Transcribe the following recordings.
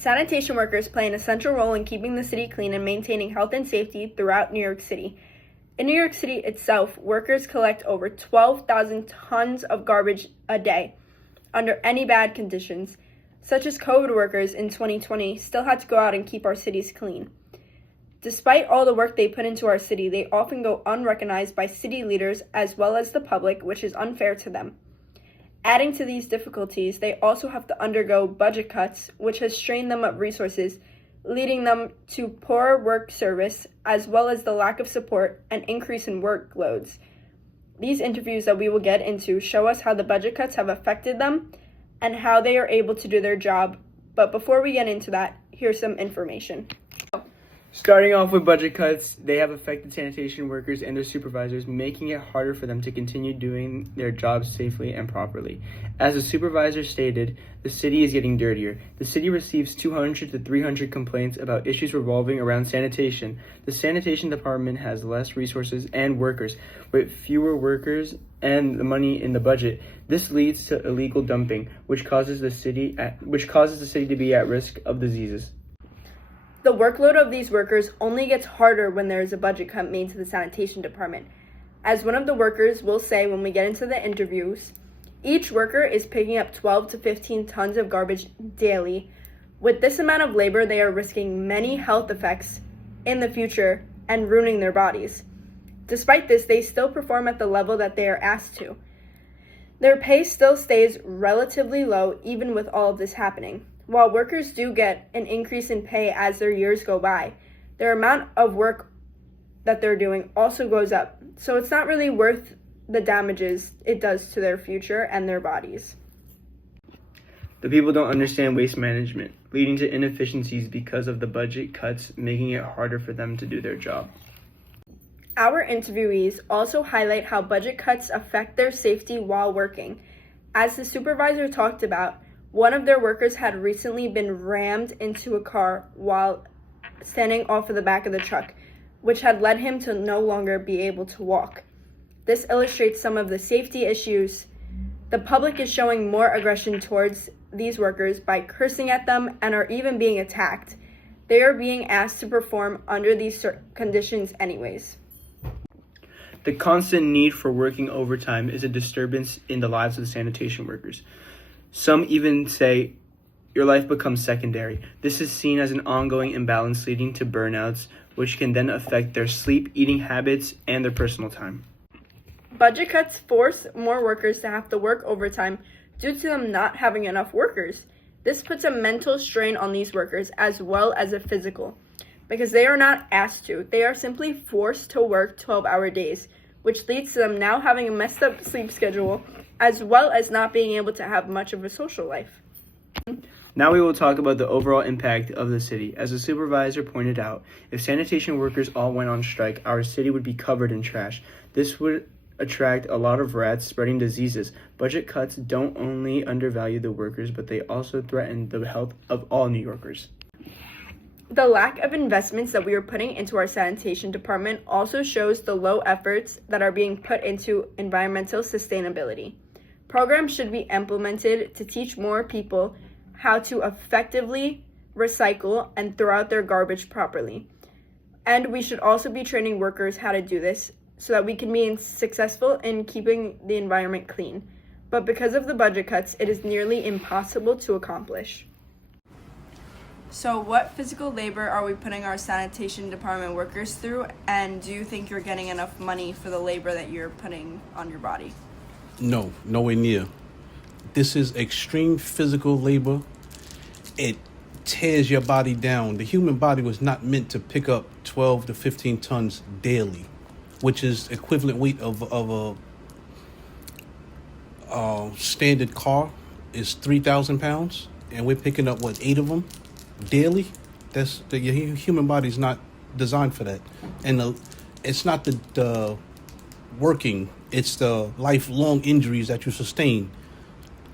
Sanitation workers play an essential role in keeping the city clean and maintaining health and safety throughout New York City. In New York City itself, workers collect over 12,000 tons of garbage a day under any bad conditions, such as COVID workers in 2020 still had to go out and keep our cities clean. Despite all the work they put into our city, they often go unrecognized by city leaders as well as the public, which is unfair to them. Adding to these difficulties, they also have to undergo budget cuts, which has strained them of resources, leading them to poor work service, as well as the lack of support and increase in workloads. These interviews that we will get into show us how the budget cuts have affected them and how they are able to do their job. But before we get into that, here's some information. Starting off with budget cuts, they have affected sanitation workers and their supervisors, making it harder for them to continue doing their jobs safely and properly. As the supervisor stated, the city is getting dirtier. The city receives 200 to 300 complaints about issues revolving around sanitation. The sanitation department has less resources and workers. With fewer workers and the money in the budget, this leads to illegal dumping, which causes the city to be at risk of diseases. The workload of these workers only gets harder when there is a budget cut made to the sanitation department. As one of the workers will say when we get into the interviews, each worker is picking up 12 to 15 tons of garbage daily. With this amount of labor, they are risking many health effects in the future and ruining their bodies. Despite this, they still perform at the level that they are asked to. Their pay still stays relatively low even with all of this happening. While workers do get an increase in pay as their years go by, their amount of work that they're doing also goes up. So it's not really worth the damages it does to their future and their bodies. The people don't understand waste management, leading to inefficiencies because of the budget cuts, making it harder for them to do their job. Our interviewees also highlight how budget cuts affect their safety while working. As the supervisor talked about, one of their workers had recently been rammed into a car while standing off of the back of the truck, which had led him to no longer be able to walk. This illustrates some of the safety issues. The public is showing more aggression towards these workers by cursing at them and are even being attacked. They are being asked to perform under these conditions anyways. The constant need for working overtime is a disturbance in the lives of the sanitation workers. Some even say your life becomes secondary. This is seen as an ongoing imbalance leading to burnouts, which can then affect their sleep, eating habits, and their personal time. Budget cuts force more workers to have to work overtime due to them not having enough workers. This puts a mental strain on these workers as well as a physical, because they are not asked to. They are simply forced to work 12-hour days, which leads to them now having a messed up sleep schedule, as well as not being able to have much of a social life. Now we will talk about the overall impact of the city. As the supervisor pointed out, if sanitation workers all went on strike, our city would be covered in trash. This would attract a lot of rats, spreading diseases. Budget cuts don't only undervalue the workers, but they also threaten the health of all New Yorkers. The lack of investments that we are putting into our sanitation department also shows the low efforts that are being put into environmental sustainability. Programs should be implemented to teach more people how to effectively recycle and throw out their garbage properly. And we should also be training workers how to do this so that we can be successful in keeping the environment clean. But because of the budget cuts, it is nearly impossible to accomplish. So what physical labor are we putting our sanitation department workers through? And do you think you're getting enough money for the labor that you're putting on your body? No, nowhere near. This is extreme physical labor. It tears your body down. The human body was not meant to pick up 12 to 15 tons daily, which is equivalent weight of a standard car is 3,000 pounds, and we're picking up, 8 of them daily? Your human body's not designed for that. And it's not the working, it's the lifelong injuries that you sustain.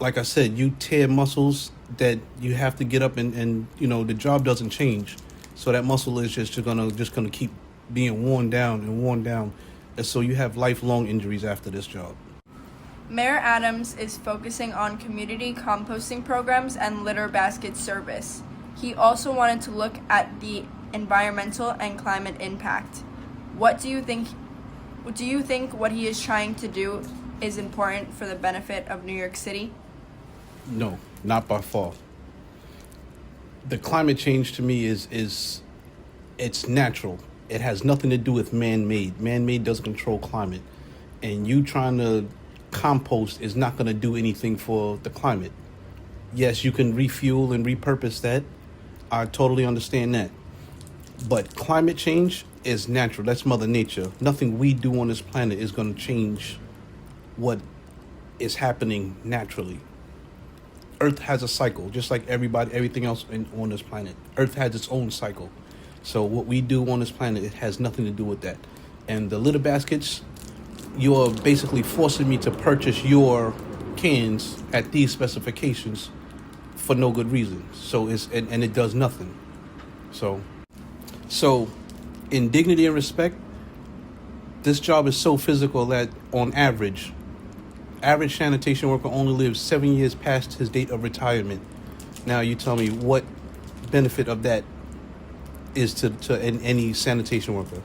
Like I said, you tear muscles that you have to get up and the job doesn't change. So that muscle is just gonna keep being worn down. And so you have lifelong injuries after this job. Mayor Adams is focusing on community composting programs and litter basket service. He also wanted to look at the environmental and climate impact. What do you think what he is trying to do is important for the benefit of New York City? No, not by far. The climate change to me is it's natural. It has nothing to do with man-made. Man-made doesn't control climate. And you trying to compost is not going to do anything for the climate. Yes, you can refuel and repurpose that. I totally understand that. But climate change is natural. That's Mother Nature. Nothing we do on this planet is going to change what is happening naturally. Earth has a cycle, just like everything else on this planet. Earth has its own cycle. So what we do on this planet, it has nothing to do with that. And the litter baskets, you're basically forcing me to purchase your cans at these specifications for no good reason. So and it does nothing. So in dignity and respect, this job is so physical that on average sanitation worker only lives 7 years past his date of retirement. Now you tell me what benefit of that is to any sanitation worker.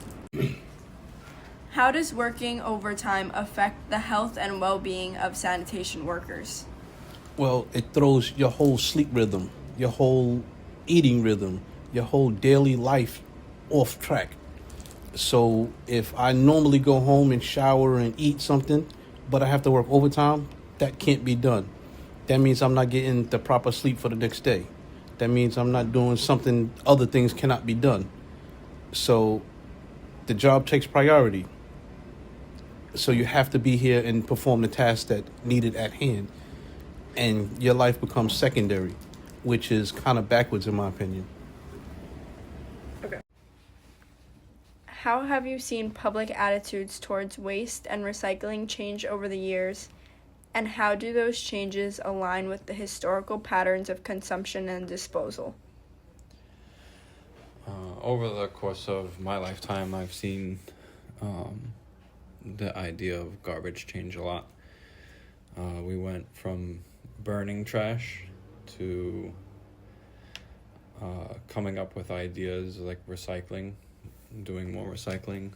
How does working overtime affect the health and well-being of sanitation workers? Well, it throws your whole sleep rhythm, your whole eating rhythm, your whole daily life off track. So if I normally go home and shower and eat something, but I have to work overtime, that can't be done. That means I'm not getting the proper sleep for the next day. That means I'm not doing something, other things cannot be done. So the job takes priority. So you have to be here and perform the tasks that needed at hand. And your life becomes secondary, which is kind of backwards in my opinion. Okay. How have you seen public attitudes towards waste and recycling change over the years? And how do those changes align with the historical patterns of consumption and disposal? Over the course of my lifetime, I've seen the idea of garbage change a lot. We went from burning trash to coming up with ideas like recycling, doing more recycling,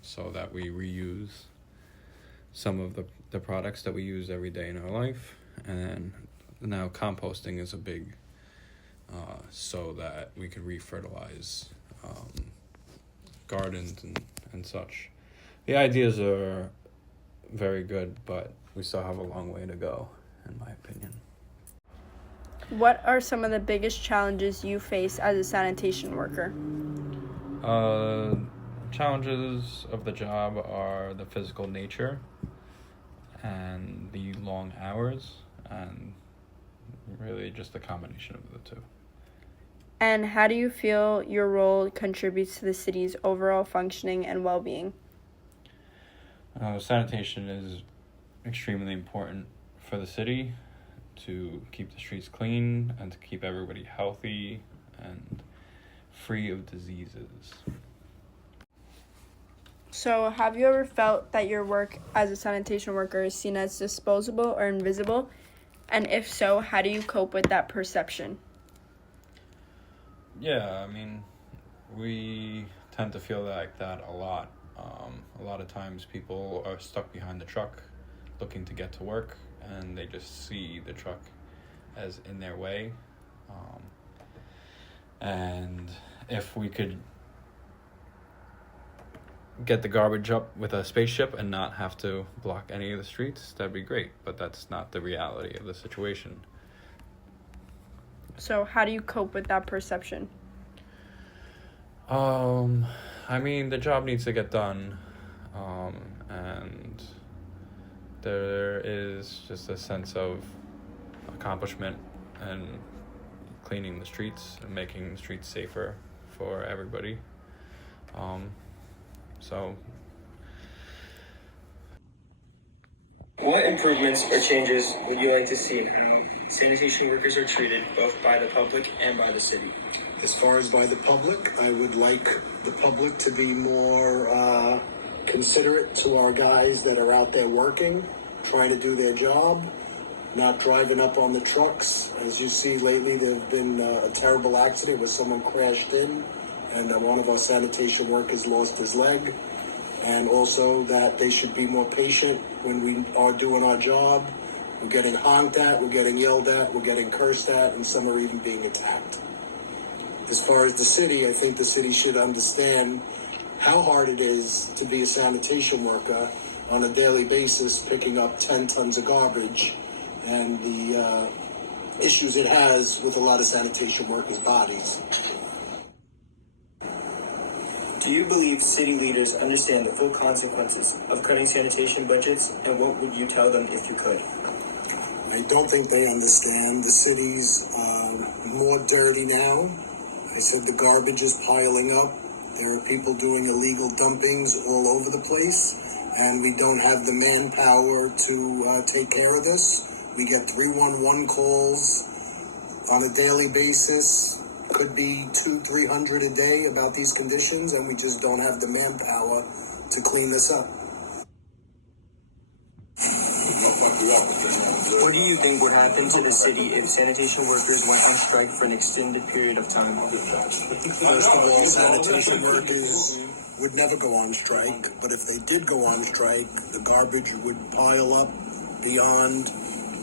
so that we reuse some of the products that we use every day in our life. And now composting is a big, so that we could refertilize gardens and such. The ideas are very good, but we still have a long way to go, in my opinion. What are some of the biggest challenges you face as a sanitation worker? Challenges of the job are the physical nature and the long hours, and really just a combination of the two. And how do you feel your role contributes to the city's overall functioning and well-being? Sanitation is extremely important for the city to keep the streets clean and to keep everybody healthy and free of diseases. So, have you ever felt that your work as a sanitation worker is seen as disposable or invisible? And if so, how do you cope with that perception? Yeah, I mean, we tend to feel like that a lot. A lot of times people are stuck behind the truck looking to get to work, and they just see the truck as in their way. And if we could get the garbage up with a spaceship and not have to block any of the streets, that'd be great. But that's not the reality of the situation. So, how do you cope with that perception? I mean, the job needs to get done, and there is just a sense of accomplishment and cleaning the streets and making the streets safer for everybody. What improvements or changes would you like to see in how sanitation workers are treated both by the public and by the city? As far as by the public, I would like the public to be more considerate to our guys that are out there working, trying to do their job. not driving up on the trucks. As you see lately, there have been a terrible accident where someone crashed in, and one of our sanitation workers lost his leg. And also that they should be more patient when we are doing our job. We're getting honked at, we're getting yelled at, we're getting cursed at, and some are even being attacked. As far as the city, I think the city should understand how hard it is to be a sanitation worker on a daily basis, picking up 10 tons of garbage, and the issues it has with a lot of sanitation workers' bodies. Do you believe city leaders understand the full consequences of cutting sanitation budgets, and what would you tell them if you could? I don't think they understand. The city's more dirty now. I said the garbage is piling up. There are people doing illegal dumpings all over the place, and we don't have the manpower to take care of this. We get 311 calls on a daily basis. Could be 200-300 a day about these conditions, and we just don't have the manpower to clean this up. What do you think would happen to the city if sanitation workers went on strike for an extended period of time? First of all, sanitation workers would never go on strike, but if they did go on strike, the garbage would pile up beyond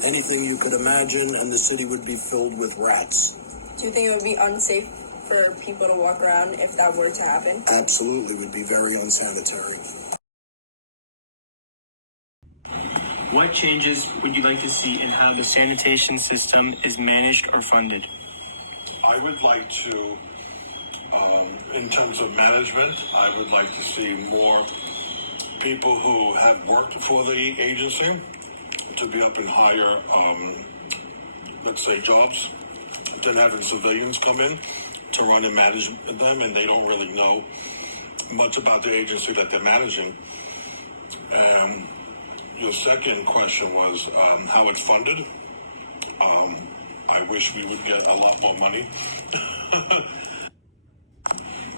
anything you could imagine, and the city would be filled with rats. Do you think it would be unsafe for people to walk around if that were to happen? Absolutely, would be very unsanitary. What changes would you like to see in how the sanitation system is managed or funded? I would like to, in terms of management, I would like to see more people who have worked for the agency to be up in higher, let's say, jobs, than having civilians come in to run and manage them, and they don't really know much about the agency that they're managing. Your second question was how it's funded. I wish we would get a lot more money.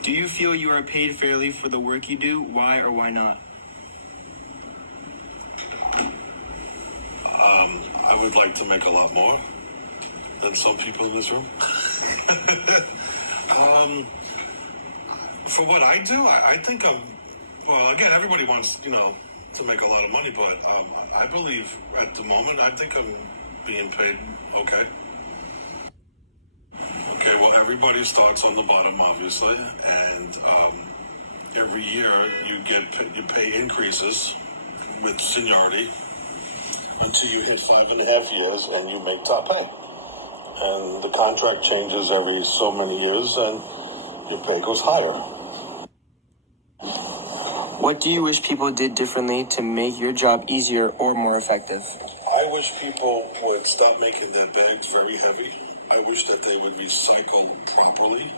Do you feel you are paid fairly for the work you do? Why or why not? I would like to make a lot more than some people in this room. For what I do, I think well, again, everybody wants, to make a lot of money, but I believe at the moment, I think I'm being paid okay. Okay, well, everybody starts on the bottom, obviously, and every year you pay increases with seniority until you hit 5.5 years and you make top pay. And the contract changes every so many years and your pay goes higher. What do you wish people did differently to make your job easier or more effective? I wish people would stop making their bags very heavy. I wish that they would recycle properly.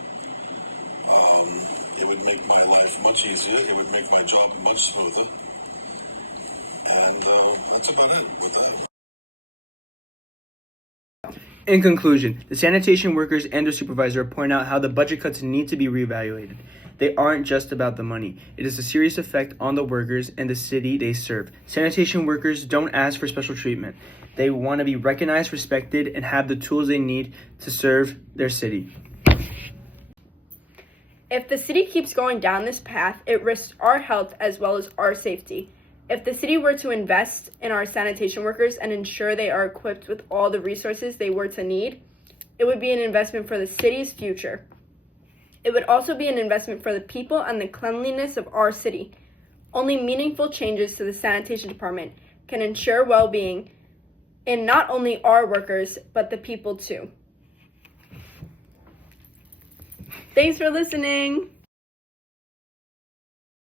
It would make my life much easier. It would make my job much smoother. And that's about it with that. In conclusion, the sanitation workers and their supervisor point out how the budget cuts need to be reevaluated. They aren't just about the money. It is a serious effect on the workers and the city they serve. Sanitation workers don't ask for special treatment. They want to be recognized, respected, and have the tools they need to serve their city. If the city keeps going down this path, it risks our health as well as our safety. If the city were to invest in our sanitation workers and ensure they are equipped with all the resources they were to need, it would be an investment for the city's future. It would also be an investment for the people and the cleanliness of our city. Only meaningful changes to the sanitation department can ensure well-being in not only our workers, but the people too. Thanks for listening.